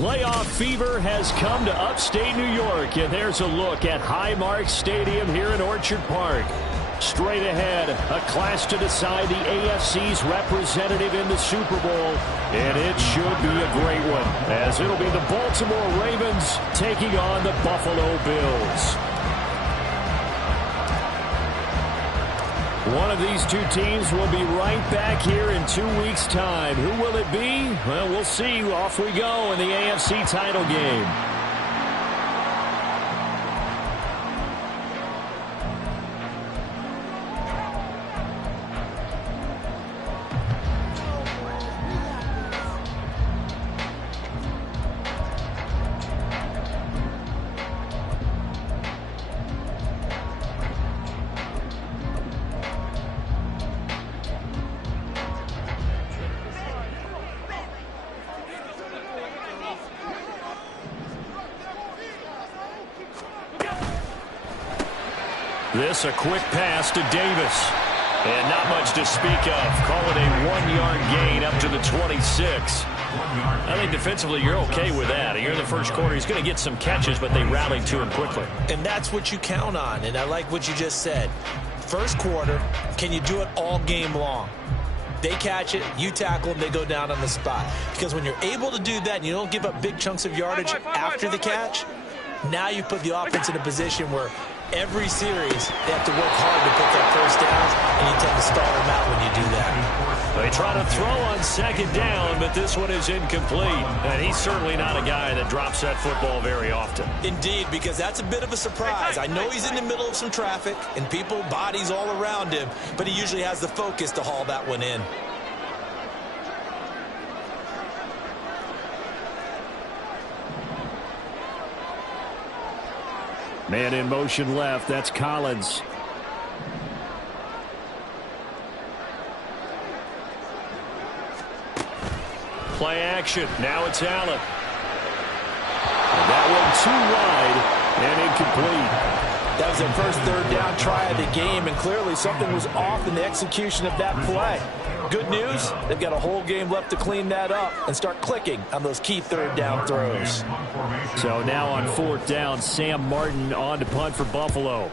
Playoff fever has come to upstate New York, and there's a look at Highmark Stadium here in Orchard Park. Straight ahead, a clash to decide the AFC's representative in the Super Bowl, and it should be a great one, as it'll be the Baltimore Ravens taking on the Buffalo Bills. One of these two teams will be right back here in 2 weeks' time. Who will it be? Well, we'll see. Off we go in the AFC title game. This a quick pass to Davis. And not much to speak of. Call it a 1-yard gain up to the 26. I think defensively you're okay with that. You're in the first quarter. He's going to get some catches, but they rallied to him quickly. And that's what you count on. And I like what you just said. First quarter, can you do it all game long? They catch it, you tackle them, they go down on the spot. Because when you're able to do that and you don't give up big chunks of yardage after the catch, now you put the offense in a position where every series, they have to work hard to put that first downs, and you tend to stall them out when you do that. They try to throw on second down, but this one is incomplete. And he's certainly not a guy that drops that football very often. Indeed, because that's a bit of a surprise. I know he's in the middle of some traffic, and people, bodies all around him, but he usually has the focus to haul that one in. Man in motion left. That's Collins. Play action. Now it's Allen. And that one too wide and incomplete. That was their first third down try of the game, and clearly something was off in the execution of that play. Good news, they've got a whole game left to clean that up and start clicking on those key third down throws. So now on fourth down, Sam Martin on to punt for Buffalo.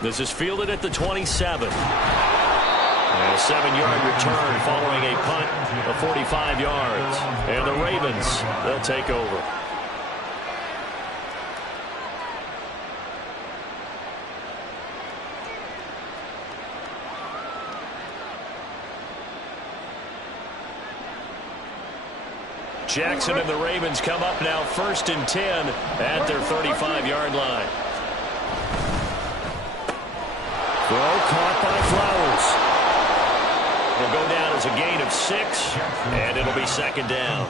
This is fielded at the 27. And a 7-yard return following a punt of 45 yards. And the Ravens, they'll take over. Jackson and the Ravens come up now 1st and 10 at their 35-yard line. Throw caught by Flowers. It'll go down as a gain of 6, and it'll be second down.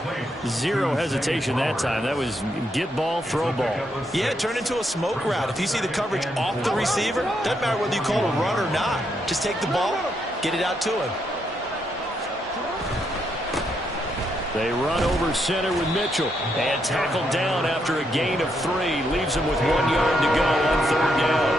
Zero hesitation that time. That was get ball, throw ball. Yeah, turn into a smoke route. If you see the coverage off the receiver, doesn't matter whether you call a run or not. Just take the ball, get it out to him. They run over center with Mitchell. And tackled down after a gain of 3. Leaves him with 1 yard to go on third down.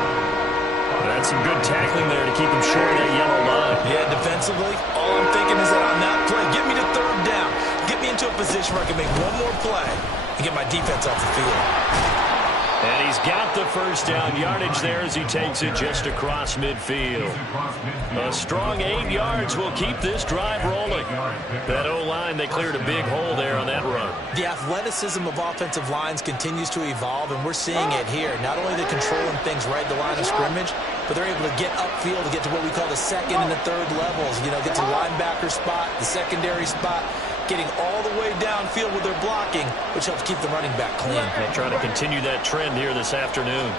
That's some good tackling there to keep him short of that yellow line. Yeah, defensively, all I'm thinking is that on that play, get me to third down. Get me into a position where I can make one more play and get my defense off the field. And he's got the first down yardage there as he takes it just across midfield. A strong 8 yards will keep this drive rolling. That O-line, they cleared a big hole there on that run. The athleticism of offensive lines continues to evolve, and we're seeing it here. Not only are they controlling things right at the line of scrimmage, but they're able to get upfield to get to what we call the second and the third levels. You know, get to the linebacker spot, the secondary spot, getting all the way downfield with their blocking, which helps keep the running back clean. They're trying to continue that trend here this afternoon.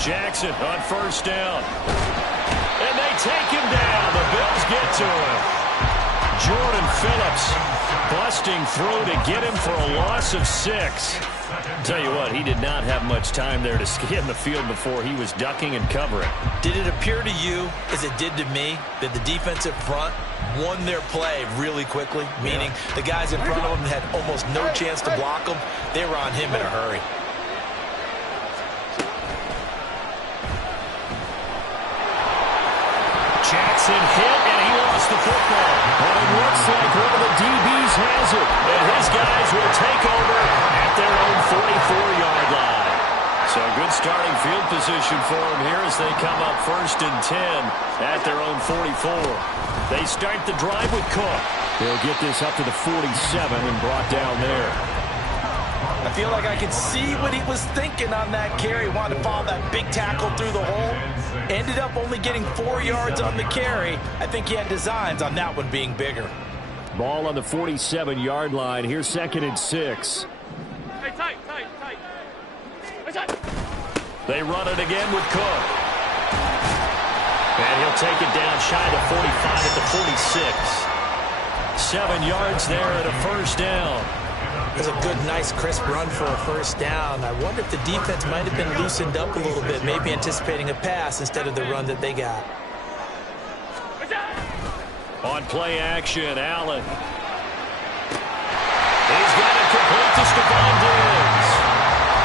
Jackson on first down. And they take him down. The Bills get to him. Jordan Phillips busting through to get him for a loss of 6. Tell you what, he did not have much time there to scan the field before he was ducking and covering. Did it appear to you, as it did to me, that the defensive front won their play really quickly? Meaning the guys in front of them had almost no chance to block them. They were on him in a hurry. Jackson hit, and he will lost the football. And it looks like one of the DBs has it. And his guys will take over at their own 44-yard line. So a good starting field position for them here as they come up 1st and 10 at their own 44. They start the drive with Cook. They'll get this up to the 47 and brought down there. I feel like I can see what he was thinking on that carry. Wanted to follow that big tackle through the hole. Ended up only getting 4 yards on the carry. I think he had designs on that one being bigger. Ball on the 47-yard line. Here's 2nd and 6. Tight. They run it again with Cook. And he'll take it down shy of the 45 at the 46. 7 yards there at a 1st down. It was a good, nice, crisp run for a 1st down. I wonder if the defense might have been loosened up a little bit, maybe anticipating a pass instead of the run that they got. On play action, Allen. He's got it complete to Stephon Diggs.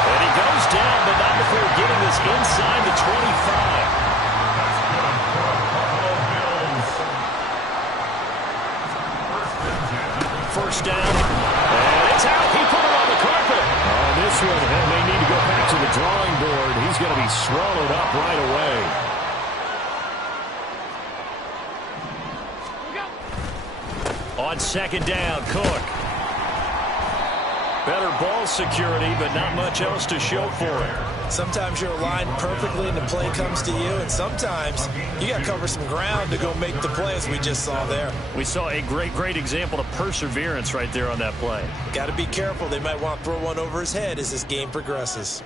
And he goes down, but not before getting this inside the 25. First down. And it's out. He put it on the carpet. On this one, may need to go back to the drawing board. He's going to be swallowed up right away. On 2nd down, Cook. Better ball security, but not much else to show for it. Sometimes you're aligned perfectly and the play comes to you, and sometimes you got to cover some ground to go make the play, as we just saw there. We saw a great example of perseverance right there on that play. Got to be careful. They might want to throw one over his head as this game progresses.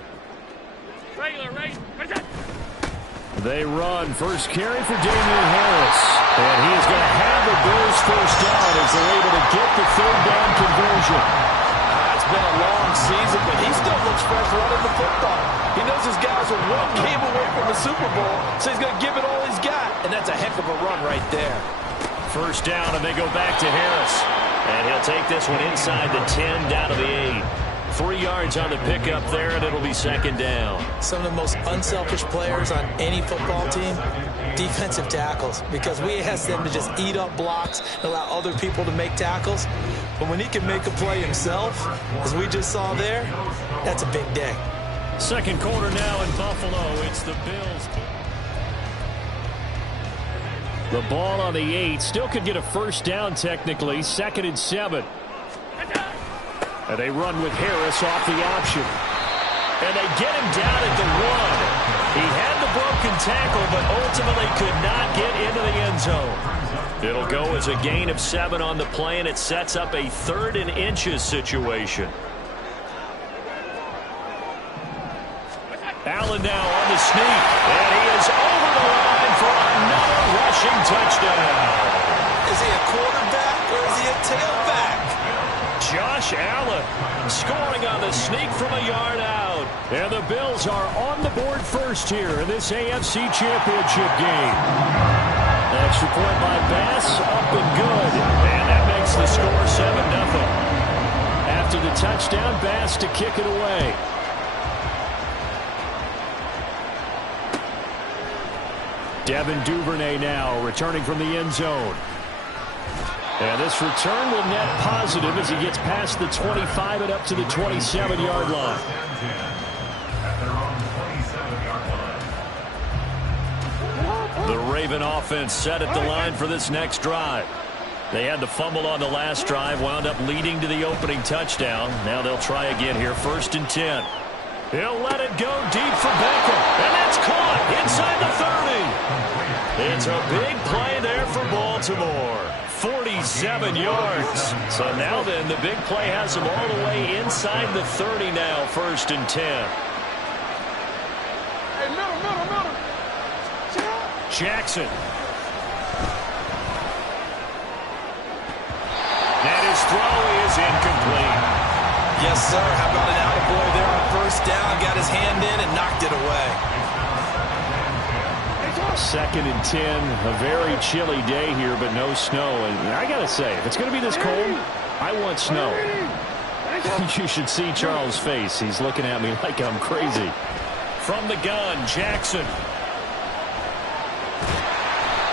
They run. First carry for Damien Harris. And he is going to have the Bills 1st down as they're able to get the 3rd down conversion. It's been a long season, but he still looks fresh running the football. He knows his guys are one game away from the Super Bowl, so he's going to give it all he's got. And that's a heck of a run right there. 1st down, and they go back to Harris. And he'll take this one inside the 10, down to the 8. 3 yards on the pickup there, and it'll be 2nd down. Some of the most unselfish players on any football team, defensive tackles, because we ask them to just eat up blocks and allow other people to make tackles. But when he can make a play himself, as we just saw there, that's a big day. 2nd quarter now in Buffalo. It's the Bills. The ball on the 8. Still could get a 1st down technically. 2nd and 7. And they run with Harris off the option. And they get him down at the 1. He had the broken tackle, but ultimately could not get into the end zone. It'll go as a gain of 7 on the play, and it sets up a 3rd and inches situation. Allen now on the sneak, and he is over the line for another rushing touchdown. Is he a quarterback or is he a tailback? Josh Allen scoring on the sneak from a yard out. And the Bills are on the board first here in this AFC Championship game. Extra point by Bass, up and good. And that makes the score 7-0. After the touchdown, Bass to kick it away. Devin Duvernay now returning from the end zone. And this return will net positive as he gets past the 25 and up to the 27-yard line. The Raven offense set at the line for this next drive. They had the fumble on the last drive, wound up leading to the opening touchdown. Now they'll try again here, 1st and 10. He'll let it go deep for Beckham, and that's caught inside the 30. It's a big play there for Baltimore. 47 yards. So now then, the big play has them all the way inside the 30 now, 1st and 10. Jackson. And his throw is incomplete. Yes, sir. How about an attaboy there on 1st down? Got his hand in and knocked it away. 2nd and 10. A very chilly day here, but no snow. And I got to say, if it's going to be this cold, I want snow. You should see Charles' face. He's looking at me like I'm crazy. From the gun, Jackson.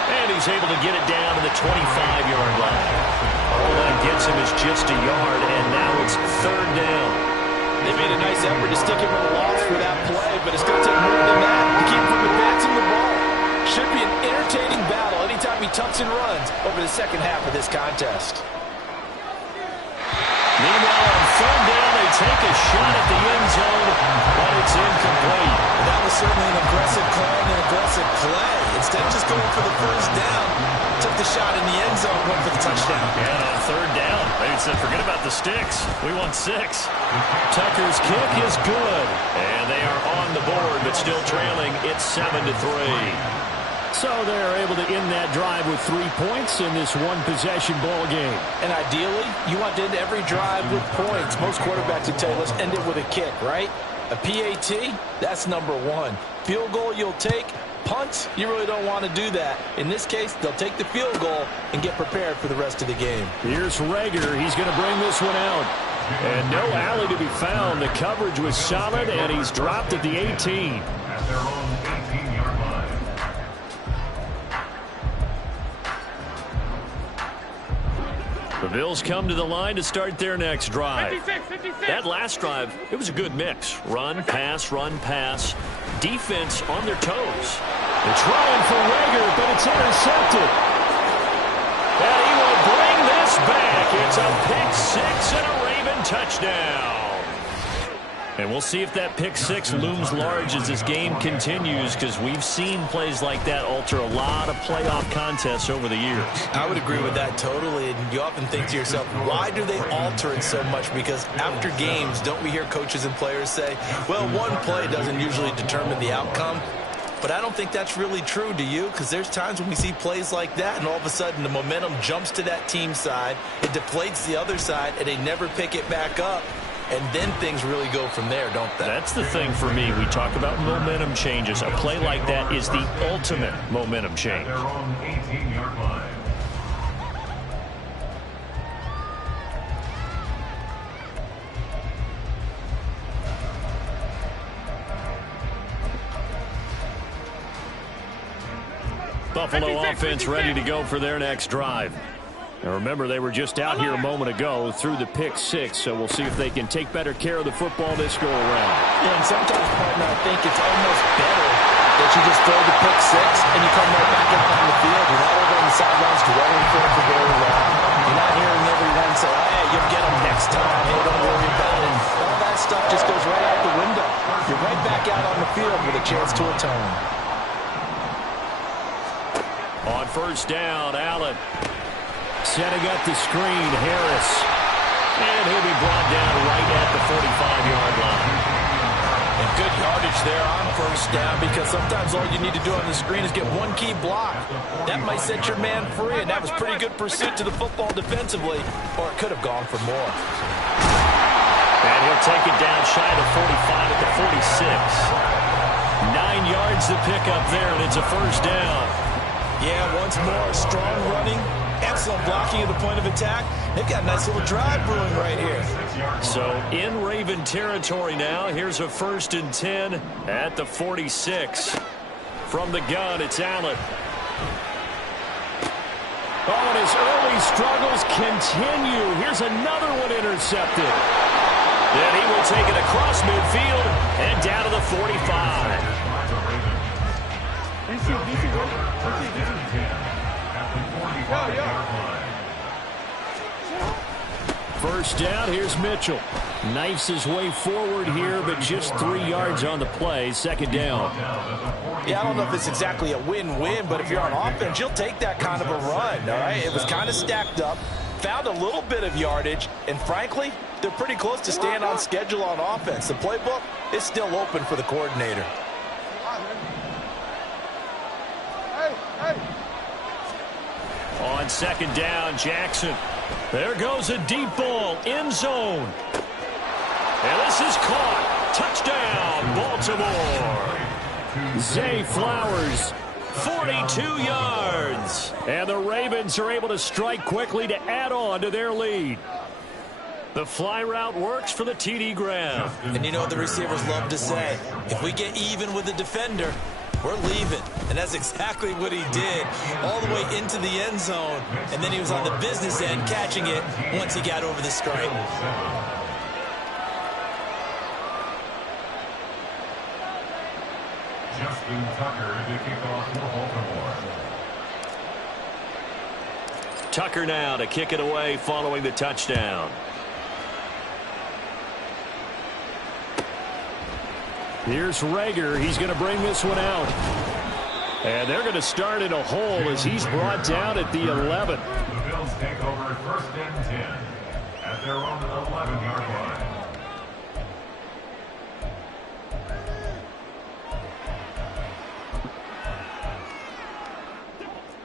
And he's able to get it down to the 25-yard line. All that gets him is just a yard, and now it's third down. They made a nice effort to stick him with a loss for that play, but it's going to take more than that to keep him from advancing the ball. Should be an entertaining battle anytime he tucks and runs over the second half of this contest. Meanwhile, on third down, they take a shot at the end zone, but it's incomplete. That was certainly an aggressive call and an aggressive play. Instead of just going for the first down, took the shot in the end zone, went for the touchdown. And on third down, they said, forget about the sticks. We want 6. Tucker's kick is good. And they are on the board, but still trailing. It's 7-3. So they're able to end that drive with 3 points in this one-possession ball game. And ideally, you want to end every drive with points. Most quarterbacks would tell you, let's end it with a kick, right? A PAT, that's number 1. Field goal you'll take. Punts, you really don't want to do that. In this case, they'll take the field goal and get prepared for the rest of the game. Here's Reagor. He's going to bring this one out. And no alley to be found. The coverage was solid, and he's dropped at the 18. At their own 18-yard line. The Bills come to the line to start their next drive. 56. That last drive, it was a good mix. Run, pass. Defense on their toes. They're trying for Reagor, but it's intercepted. And he will bring this back. It's a pick 6 and a Raven touchdown. And we'll see if that pick 6 looms large as this game continues, because we've seen plays like that alter a lot of playoff contests over the years. I would agree with that totally. And you often think to yourself, why do they alter it so much? Because after games, don't we hear coaches and players say, well, one play doesn't usually determine the outcome? But I don't think that's really true, do you? Because there's times when we see plays like that, and all of a sudden the momentum jumps to that team side, it deflates the other side, and they never pick it back up. And then things really go from there, don't they? That's the thing for me. We talk about momentum changes. A play like that is the ultimate momentum change. At their own 18-yard line. Buffalo offense ready to go for their next drive. And remember, they were just out here a moment ago through the pick 6, so we'll see if they can take better care of the football this go-around. Yeah, and sometimes, partner, I think it's almost better that you just throw the pick 6 and you come right back out on the field. You're not over on the sidelines dwelling for it for very long. You're not hearing everyone say, hey, you'll get them next time. Hey, don't worry about it. All that stuff just goes right out the window. You're right back out on the field with a chance to atone. On first down, Allen. Setting up the screen, Harris. And he'll be brought down right at the 45-yard line. And good yardage there on first down, because sometimes all you need to do on the screen is get one key block. That might set your man free, and that was pretty good pursuit to the football defensively, or it could have gone for more. And he'll take it down shy of the 45 at the 46. 9 yards to pick up there, and it's a first down. Yeah, once more, strong running, excellent blocking at the point of attack. They've got a nice little drive brewing right here. So in Raven territory now, here's a 1st and 10 at the 46. From the gun, it's Allen. Oh, and his early struggles continue. Here's another one intercepted. Then he will take it across midfield and down to the 45. First down, here's Mitchell. Knifes his way forward here, but just 3 yards on the play. Second down. Yeah, I don't know if it's exactly a win-win, but if you're on offense, you'll take that kind of a run, all right? It was kind of stacked up, found a little bit of yardage, and frankly, they're pretty close to staying on schedule on offense. The playbook is still open for the coordinator. On second down, Jackson. There goes a deep ball, end zone. And this is caught. Touchdown, Baltimore. Zay Flowers. 42 yards. And the Ravens are able to strike quickly to add on to their lead. The fly route works for the TD Graham. And you know what the receivers love to say? If we get even with the defender, we're leaving. And that's exactly what he did, all the way into the end zone. And then he was on the business end catching it once he got over the stripe. Justin Tucker to kick off for Baltimore. Tucker now to kick it away following the touchdown. Here's Reagor. He's going to bring this one out. And they're going to start in a hole as he's brought down at the 11. The Bills take over 1st and 10 at their own 11-yard line.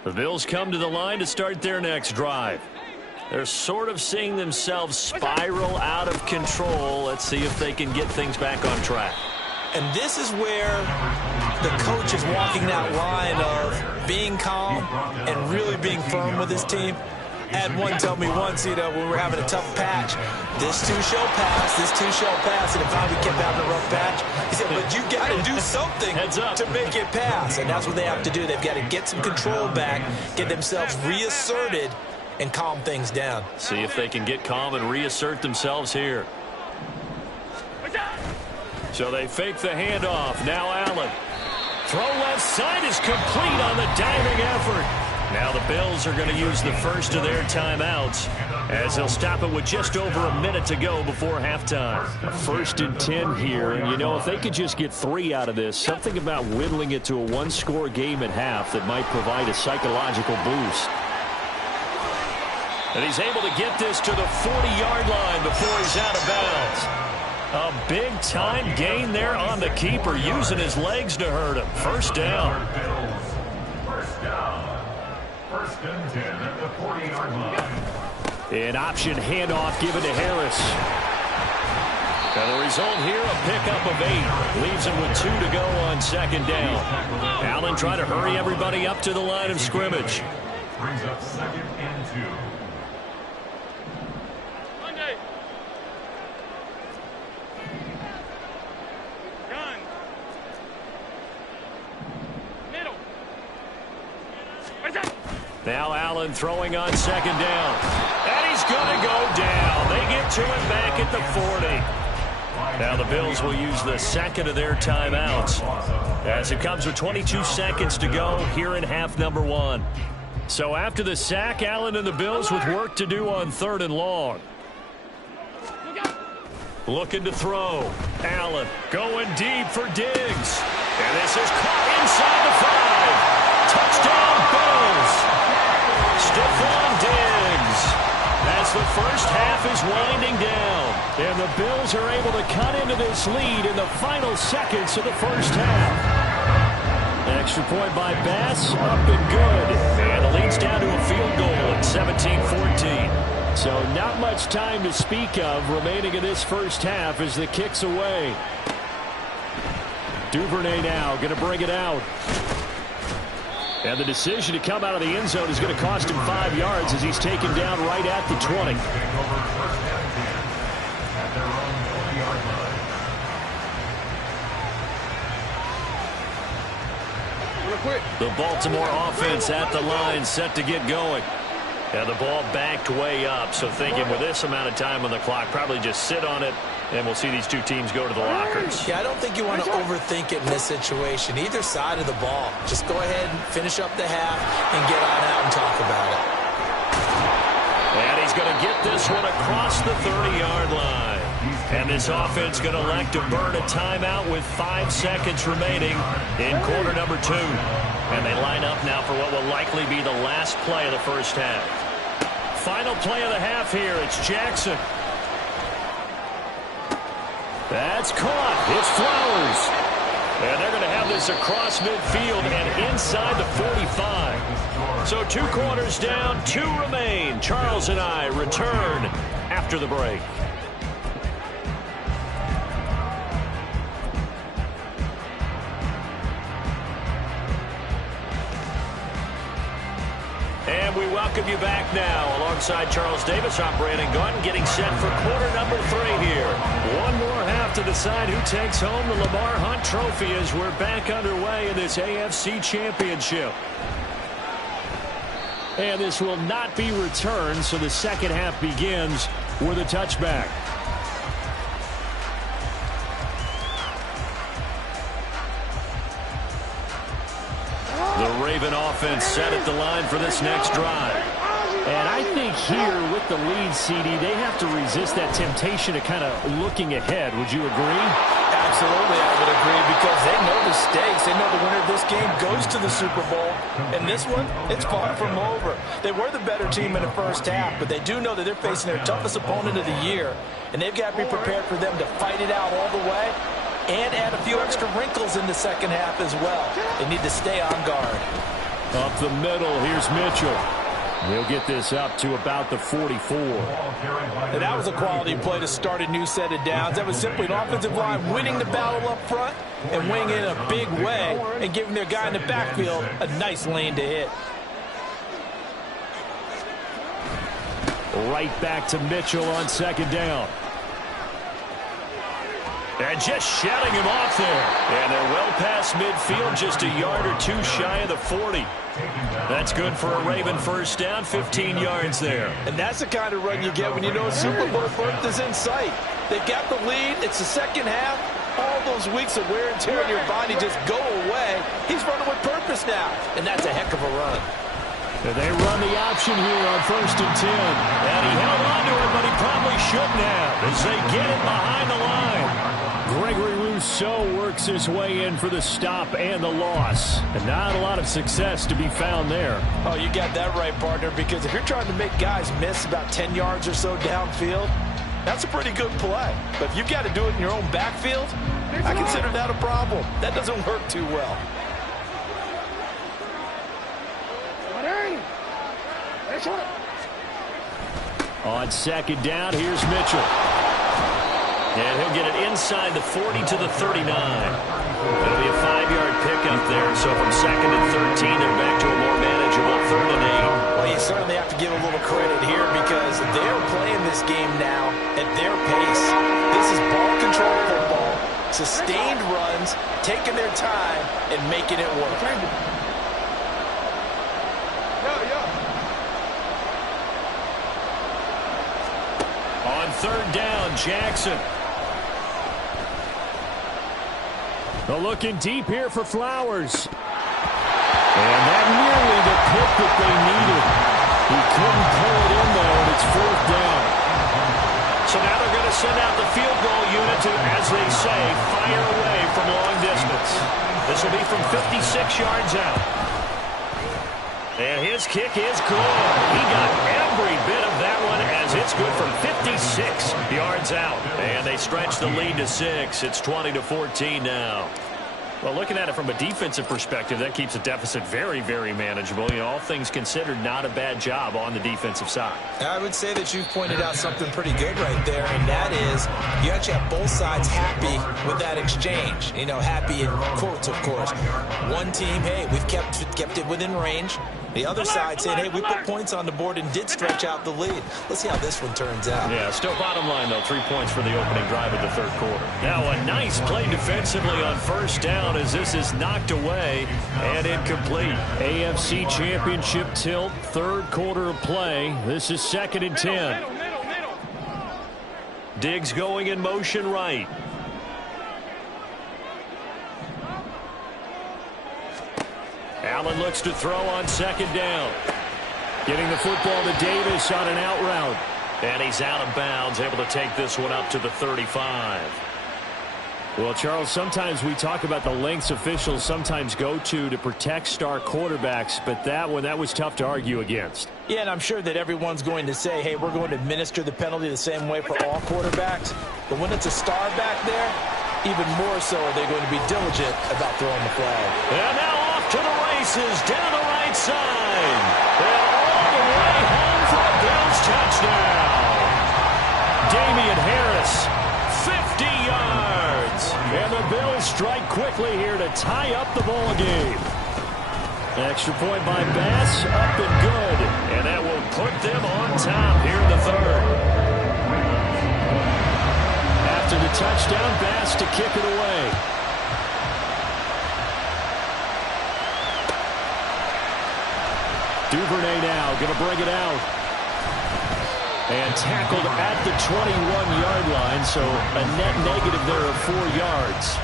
The Bills come to the line to start their next drive. They're sort of seeing themselves spiral out of control. Let's see if they can get things back on track. And this is where the coach is walking that line of being calm and really being firm with his team. I had one tell me once, when we're having a tough patch, this too shall pass, this too shall pass, and if we kept having a rough patch, he said, but you got to do something to make it pass, and that's what they have to do. They've got to get some control back, get themselves reasserted, and calm things down. See if they can get calm and reassert themselves here. So they fake the handoff. Now Allen. Throw left side is complete on the diving effort. Now the Bills are going to use the first of their timeouts as they'll stop it with just over a minute to go before halftime. 1st and 10 here, and if they could just get 3 out of this, something about whittling it to a one-score game at half that might provide a psychological boost. And he's able to get this to the 40-yard line before he's out of bounds. A big-time gain there on the keeper, using his legs to hurt him. First down. First down. 1st and 10 at the 40-yard line. An option handoff given to Harris. And the result here, a pickup of 8. Leaves him with 2 to go on 2nd down. Allen trying to hurry everybody up to the line of scrimmage. Brings up 2nd and 2. Now Allen throwing on 2nd down. And he's going to go down. They get to him back at the 40. Now the Bills will use the 2nd of their timeouts as it comes with 22 seconds to go here in half number 1. So after the sack, Allen and the Bills with work to do on 3rd and long. Looking to throw. Allen going deep for Diggs. And this is caught inside the 5. Touchdown Bills. Stephon Diggs, as the first half is winding down. And the Bills are able to cut into this lead in the final seconds of the first half. Extra point by Bass, up and good. And the lead's down to a field goal at 17-14. So not much time to speak of remaining in this first half as the kick's away. Duvernay now going to bring it out. And the decision to come out of the end zone is going to cost him 5 yards as he's taken down right at the 20. The Baltimore offense at the line, set to get going. And the ball backed way up, so thinking with this amount of time on the clock, probably just sit on it, and we'll see these two teams go to the lockers. Yeah, I don't think you want to overthink it in this situation. Either side of the ball. Just go ahead and finish up the half and get on out and talk about it. And he's going to get this one across the 30-yard line. And this offense going to elect to burn a timeout with 5 seconds remaining in quarter number 2. And they line up now for what will likely be the last play of the first half. Final play of the half here. It's Jackson. That's caught. It's Flowers. And they're going to have this across midfield and inside the 45. So 2 quarters down, 2 remain. Charles and I return after the break. And And we welcome you back now. Alongside Charles Davis, I'm Brandon Gunn, getting set for quarter number 3 here. One more half to decide who takes home the Lamar Hunt Trophy as we're back underway in this AFC Championship. And this will not be returned, so the second half begins with a touchback. The Raven offense set at the line for this next drive. And I think here with the lead, CD, they have to resist that temptation of kind of looking ahead. Would you agree? Absolutely, I would agree, because they know the stakes. They know the winner of this game goes to the Super Bowl. And this one, it's far from over. They were the better team in the first half, but they do know that they're facing their toughest opponent of the year. And they've got to be prepared for them to fight it out all the way and add a few extra wrinkles in the second half as well. They need to stay on guard. Up the middle, here's Mitchell. He'll get this up to about the 44. And that was a quality play to start a new set of downs. That was simply an offensive line winning the battle up front and winning it in a big way and giving their guy in the backfield a nice lane to hit. Right back to Mitchell on second down. And just shouting him off there. And they're well past midfield, just a yard or two shy of the 40. That's good for a Raven first down, 15 yards there. And that's the kind of run you get when you know Super Bowl berth is in sight. They've got the lead. It's the second half. All those weeks of wear and tear in your body just go away. He's running with purpose now, and that's a heck of a run. And they run the option here on 1st and 10. And he held on to it, but he probably shouldn't have as they get it behind the line. Gregory Rousseau works his way in for the stop and the loss. And not a lot of success to be found there. Oh, you got that right, partner, because if you're trying to make guys miss about 10 yards or so downfield, that's a pretty good play. But if you've got to do it in your own backfield, I consider that a problem. That doesn't work too well. On second down, here's Mitchell. And he'll get it inside the 40 to the 39. It'll be a 5-yard pickup there. So from 2nd and 13, they're back to a more manageable 3rd and 8. Well, you certainly have to give a little credit here because they're playing this game now at their pace. This is ball control football, sustained runs, taking their time, and making it work. On 3rd down, Jackson. They're looking deep here for Flowers. And that nearly the pick that they needed. He couldn't pull it in, though, and it's 4th down. So now they're going to send out the field goal unit to, as they say, fire away from long distance. This will be from 56 yards out. And his kick is good. He got every bit of that one as it's good from 56 yards out. And they stretch the lead to 6. It's 20-14 now. Well, looking at it from a defensive perspective, that keeps the deficit very, very manageable. You know, all things considered, not a bad job on the defensive side. I would say that you've pointed out something pretty good right there, and that is you actually have both sides happy with that exchange. You know, happy in quotes, of course. One team, hey, we've kept it within range. The other side saying, hey, we put points on the board and did stretch out the lead. Let's see how this one turns out. Yeah, still bottom line, though, 3 points for the opening drive of the 3rd quarter. Now a nice play defensively on 1st down as this is knocked away and incomplete. AFC Championship tilt, 3rd quarter of play. This is 2nd and 10. Diggs going in motion right. Allen looks to throw on 2nd down. Getting the football to Davis on an out route. And he's out of bounds, able to take this one up to the 35. Well, Charles, sometimes we talk about the lengths officials sometimes go to protect star quarterbacks, but that one, that was tough to argue against. Yeah, and I'm sure that everyone's going to say, hey, we're going to administer the penalty the same way for all quarterbacks. But when it's a star back there, even more so are they going to be diligent about throwing the flag. And now off to the races, down the right side. And all the way home for a Bills touchdown. Damian Harris, 50 yards. And the Bills strike quickly here to tie up the ball game. Extra point by Bass, up and good. touchdown. Bass to kick it away. Duvernay now going to bring it out. And tackled at the 21-yard line, so a net negative there of 4 yards.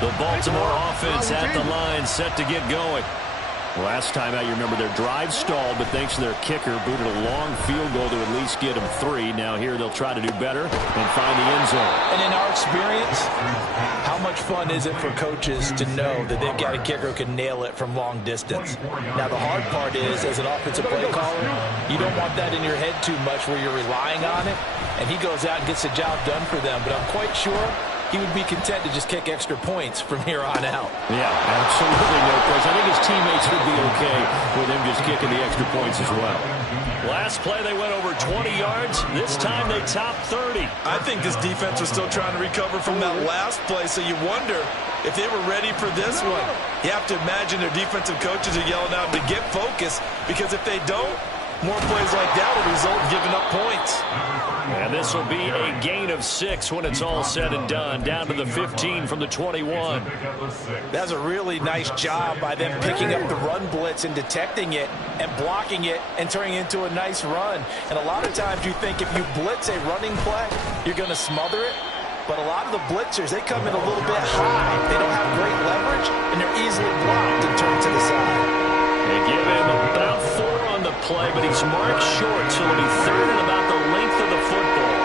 The Baltimore offense at the line, set to get going. Last time out, you remember their drive stalled, but thanks to their kicker, booted a long field goal to at least get them 3. Now here they'll try to do better and find the end zone. And in our experience, how much fun is it for coaches to know that they've got a kicker who can nail it from long distance? Now the hard part is, as an offensive play caller, you don't want that in your head too much where you're relying on it, and he goes out and gets the job done for them. But I'm quite sure he would be content to just kick extra points from here on out. Yeah, absolutely no question. I think his teammates would be okay with him just kicking the extra points as well. Last play, they went over 20 yards. This time, they topped 30. I think this defense was still trying to recover from that last play, so you wonder if they were ready for this one. You have to imagine their defensive coaches are yelling out to get focused, because if they don't, more plays like that will result in giving up points. And this will be a gain of 6 when it's all said and done. Down to the 15 from the 21. That's a really nice job by them picking up the run blitz and detecting it and blocking it and turning it into a nice run. And a lot of times you think if you blitz a running play, you're going to smother it. But a lot of the blitzers, they come in a little bit high. They don't have great leverage, and they're easily blocked and turned to the side. They give him about 4 on the play, but he's marked short, so it'll be 3rd and about the length of the football.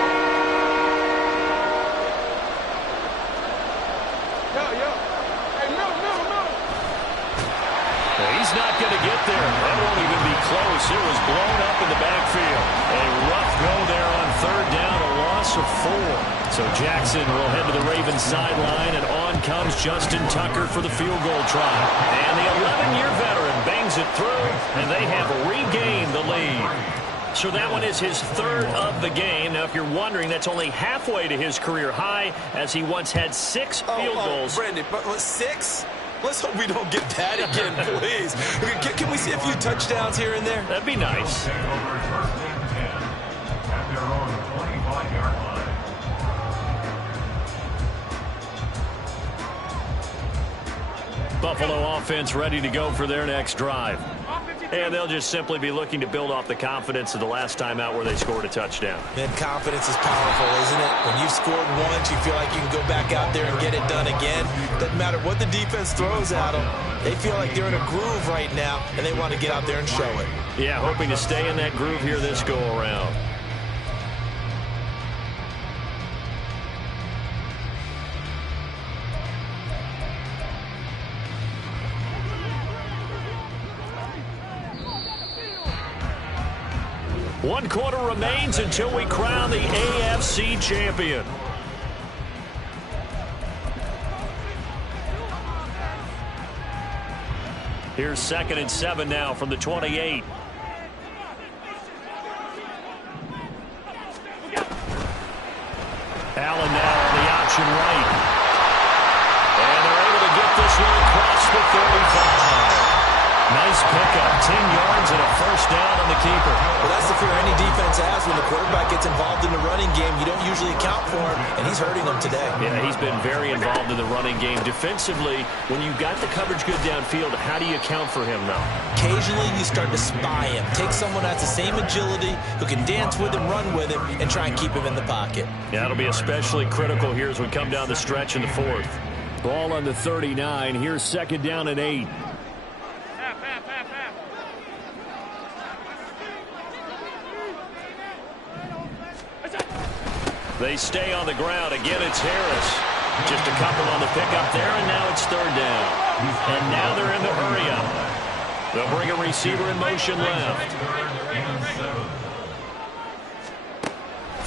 He's not going to get there. That won't even be close. It was blown up in the backfield. A rough go there on 3rd down, a loss of 4. So Jackson will head to the Ravens sideline, and on comes Justin Tucker for the field goal try. And the 11-year veteran bangs it through, and they have regained the lead. So that one is his 3rd of the game. Now, if you're wondering, that's only halfway to his career high, as he once had 6 field goals. Brandon, but 6? Let's hope we don't get that again, please. Can we see a few touchdowns here and there? That'd be nice. Buffalo offense ready to go for their next drive. And they'll just simply be looking to build off the confidence of the last time out where they scored a touchdown. Man, confidence is powerful, isn't it? When you've scored once, you feel like you can go back out there and get it done again. Doesn't matter what the defense throws at them. They feel like they're in a groove right now, and they want to get out there and show it. Yeah, hoping to stay in that groove here this go-around. One quarter remains until we crown the AFC champion. Here's 2nd and 7 now from the 28. Allen now on the option right. And they're able to get this one across the 35. Nice pickup, 10 yards and a 1st down on the keeper. Well, that's the fear any defense has when the quarterback gets involved in the running game. You don't usually account for him, and he's hurting them today. Yeah, he's been very involved in the running game. Defensively, when you've got the coverage good downfield, how do you account for him now? Occasionally, you start to spy him. Take someone that's the same agility, who can dance with him, run with him, and try and keep him in the pocket. Yeah, that'll be especially critical here as we come down the stretch in the 4th. Ball on the 39. Here's 2nd down and 8. They stay on the ground. Again, it's Harris. Just a couple on the pickup there, and now it's 3rd down. And now they're in the hurry-up. They'll bring a receiver in motion left.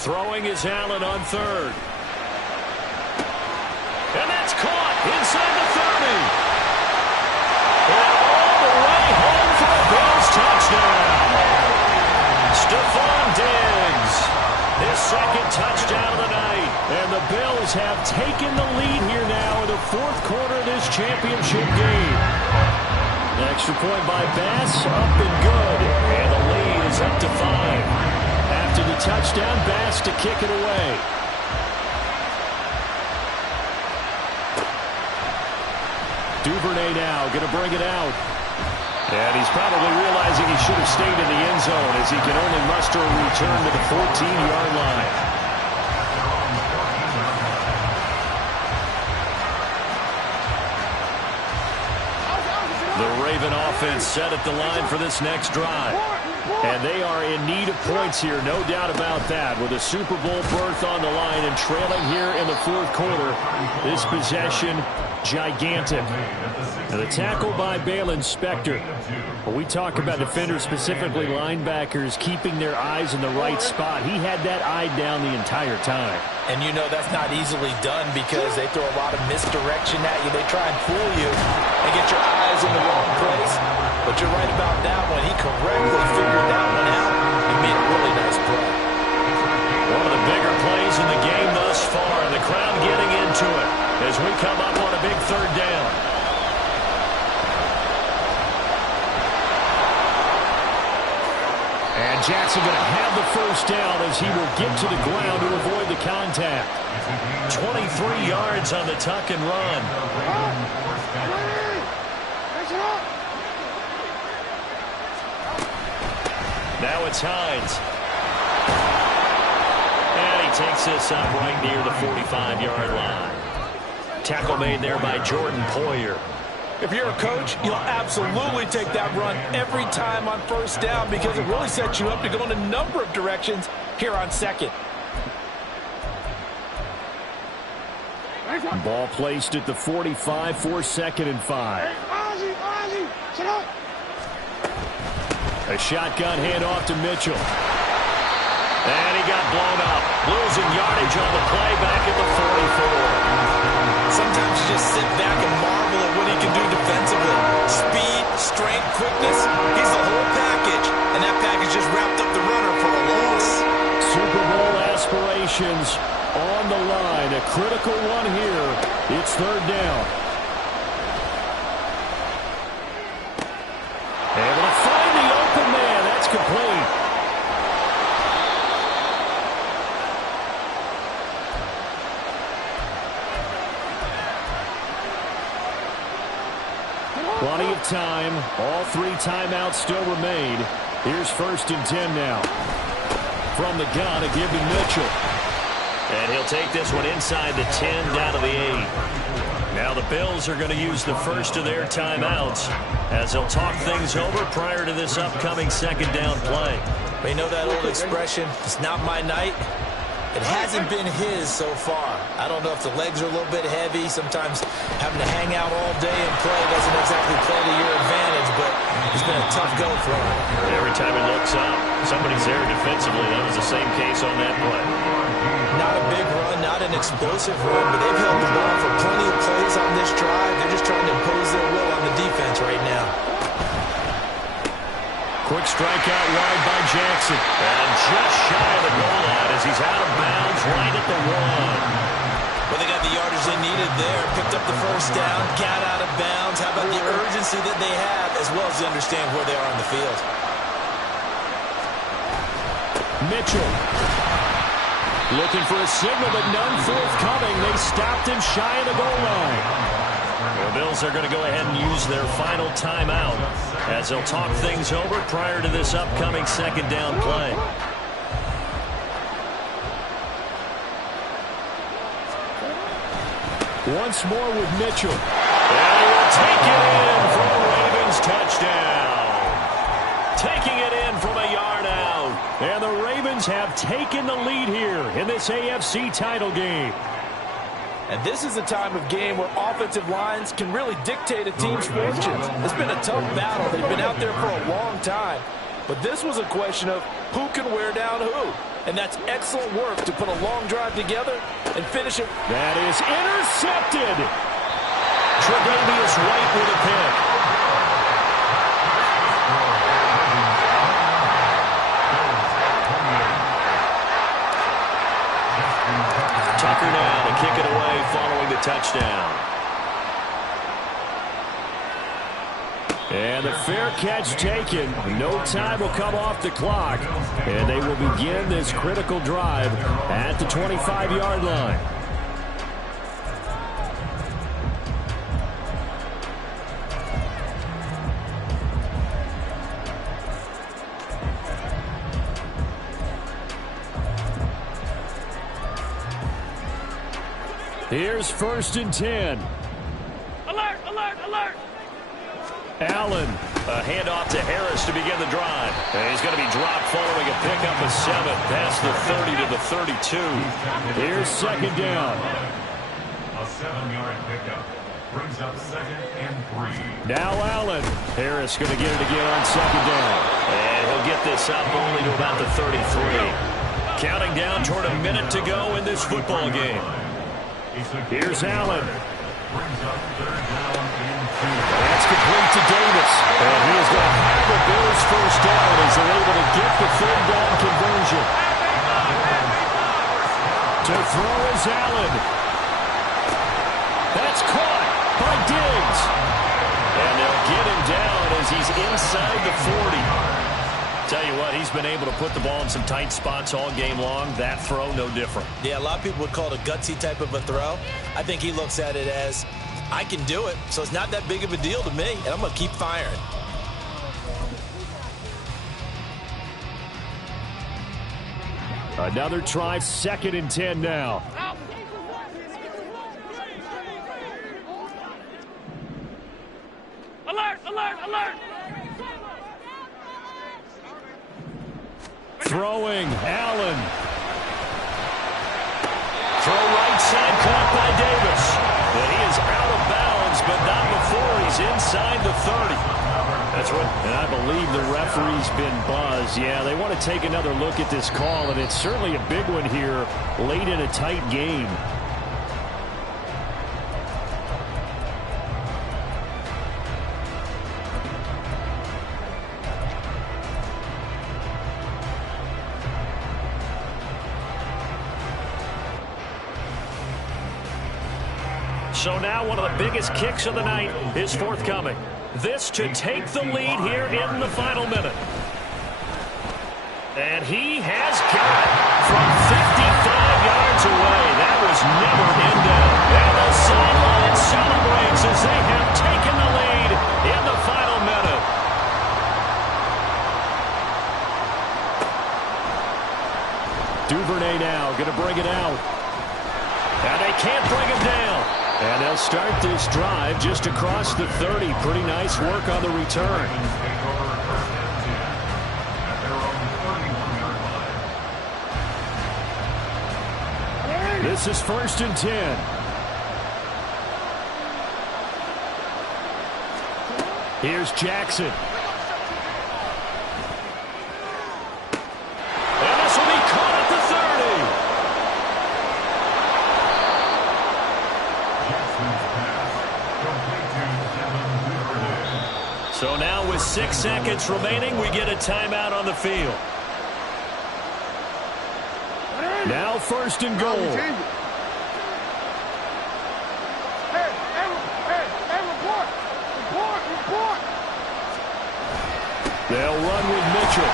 Throwing is Allen on 3rd. And that's caught inside the 30. And all the way home for a Bills touchdown. Stephon Diggs. His 2nd touchdown of the night. And the Bills have taken the lead here now in the 4th quarter of this championship game. Extra point by Bass, up and good. And the lead is up to 5. After the touchdown, Bass to kick it away. Duvernay now going to bring it out. And he's probably realizing he should have stayed in the end zone as he can only muster a return to the 14-yard line. The Raven offense set at the line for this next drive. And they are in need of points here, no doubt about that. With a Super Bowl berth on the line and trailing here in the fourth quarter, this possession gigantic. Now the tackle by Baylon Spector. When we talk about defenders, specifically linebackers, keeping their eyes in the right spot, he had that eye down the entire time. And you know that's not easily done because they throw a lot of misdirection at you. They try and fool you and get your eyes in the wrong place. But you're right about that one. He correctly figured that one out and made a really nice play. One of the bigger plays in the game thus far. The crowd getting into it as we come up on a big third down. And Jackson going to have the first down as he will get to the ground to avoid the contact. 23 yards on the tuck and run. Now it's Hines. And he takes this up right near the 45-yard line. Tackle made there by Jordan Poyer. If you're a coach, you'll absolutely take that run every time on first down because it really sets you up to go in a number of directions here on second. Ball placed at the 45 for 2nd and 5. A shotgun handoff to Mitchell. And he got blown up. Losing yardage on the play back at the 44. Sometimes you just sit back and marvel at what he can do defensively. Speed, strength, quickness. He's the whole package. And that package just wrapped up the runner for a loss. Super Bowl aspirations on the line. A critical one here. It's third down. Able to find the open man. That's complete. Plenty of time. All 3 timeouts still remain. Here's 1st and 10 now. From the gun, a give to Mitchell. And he'll take this one inside the 10 down to the 8. Now the Bills are going to use the first of their timeouts as they'll talk things over prior to this upcoming 2nd down play. You know that old expression, it's not my night. It hasn't been his so far. I don't know if the legs are a little bit heavy. Sometimes having to hang out all day and play doesn't exactly play to your advantage, but it's been a tough go for him. Every time he looks up, somebody's there defensively. That was the same case on that play. Not a big run, not an explosive run, but they've held the ball for plenty of plays on this drive. They're just trying to impose their will on the defense right now. Quick strike out wide by Jackson. And just shy of the goal line as he's out of bounds right at the 1. Well, they got the yardage they needed there. Picked up the first down, got out of bounds. How about the urgency that they have as well as they understand where they are on the field? Mitchell. Looking for a signal, but none forthcoming. They stopped him shy of the goal line. The Bills are going to go ahead and use their final timeout as they'll talk things over prior to this upcoming 2nd down play. Once more with Mitchell. And he will take it in for a Ravens touchdown. Taking it in from a yard out. And the Ravens have taken the lead here in this AFC title game. And this is a time of game where offensive lines can really dictate a team's fortunes. It's been a tough battle. They've been out there for a long time. But this was a question of who can wear down who. And that's excellent work to put a long drive together and finish it. That is intercepted. Tre'Davious White with a pick. Tucker now to kick it away following the touchdown. And the fair catch taken. No time will come off the clock. And they will begin this critical drive at the 25-yard line. Here's 1st and 10. Alert, alert, alert. Allen. A handoff to Harris to begin the drive. And he's going to be dropped following a pickup of 7 past the 30 to the 32. Here's 2nd down. A 7-yard pickup brings up 2nd and 3. Now Allen. Harris going to get it again on 2nd down. And he'll get this up only to about the 33. Counting down toward a minute to go in this football game. Here's Allen. Brings up 3rd down and 2. That's complete to Davis. And he is going to have the Bills' 1st down as they're able to get the 3rd down conversion. To throw is Allen. That's caught by Diggs. And they'll get him down as he's inside the 40. Tell you what, he's been able to put the ball in some tight spots all game long. That throw, no different. Yeah, a lot of people would call it a gutsy type of a throw. I think he looks at it as, I can do it, so it's not that big of a deal to me, and I'm going to keep firing. Another try, 2nd and 10 now. Alert, alert, alert. Throwing, Allen. Throw right side, caught by Davis. And he is out of bounds, but not before he's inside the 30. That's right. And I believe the referee's been buzzed. Yeah, they want to take another look at this call, and it's certainly a big one here late in a tight game. So now one of the biggest kicks of the night is forthcoming. This to take the lead here in the final minute. And he has got it from 55 yards away. That was never in doubt. And the sideline celebrates as they have taken the lead in the final minute. Duvernay now going to bring it out. And they can't bring him down. And they'll start this drive just across the 30. Pretty nice work on the return. This is 1st and 10. Here's Jackson. And this will be caught at the 30. So now with 6 seconds remaining, we get a timeout on the field. Now 1st and goal. They'll run with Mitchell.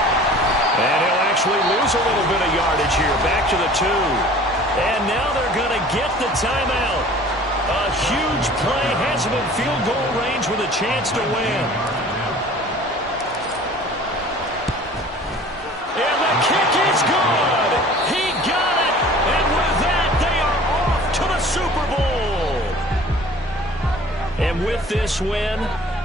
And he'll actually lose a little bit of yardage here. Back to the 2. And now they're going to get the timeout. A huge play has him in field goal range with a chance to win. And the kick is good. He got it. And with that, they are off to the Super Bowl. And with this win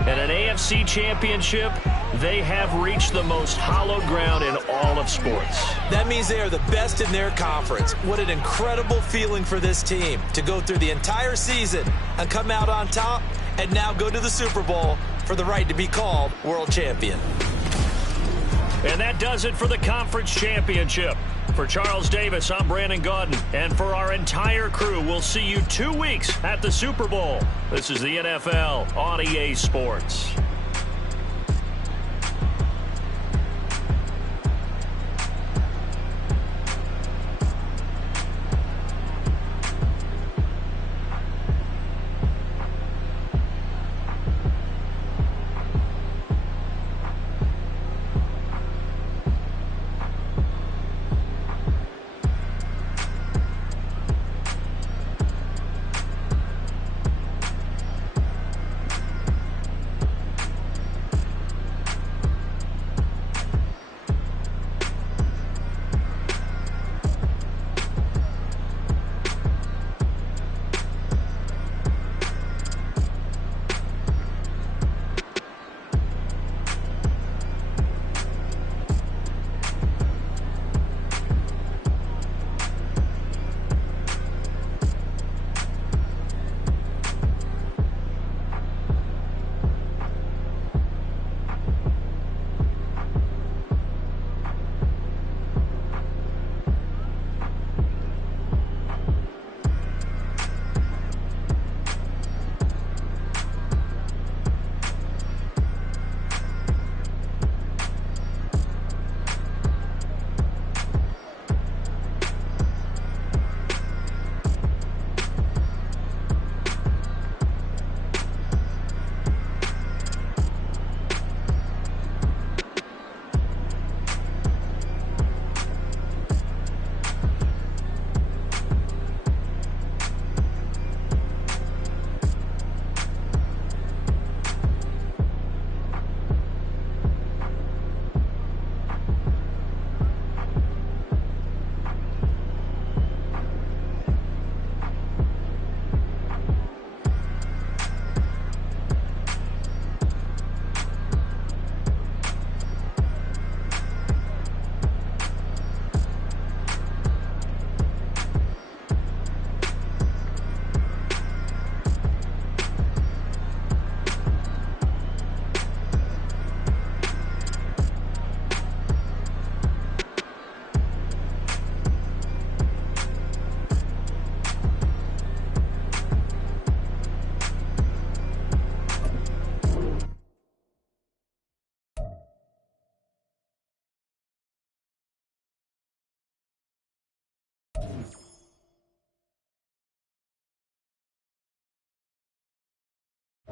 and an AFC championship, they have reached the most hallowed ground in all of sports. That means they are the best in their conference. What an incredible feeling for this team to go through the entire season and come out on top and now go to the Super Bowl for the right to be called world champion. And that does it for the conference championship. For Charles Davis, I'm Brandon Gaudin. And for our entire crew, we'll see you 2 weeks at the Super Bowl. This is the NFL on EA Sports.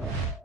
it.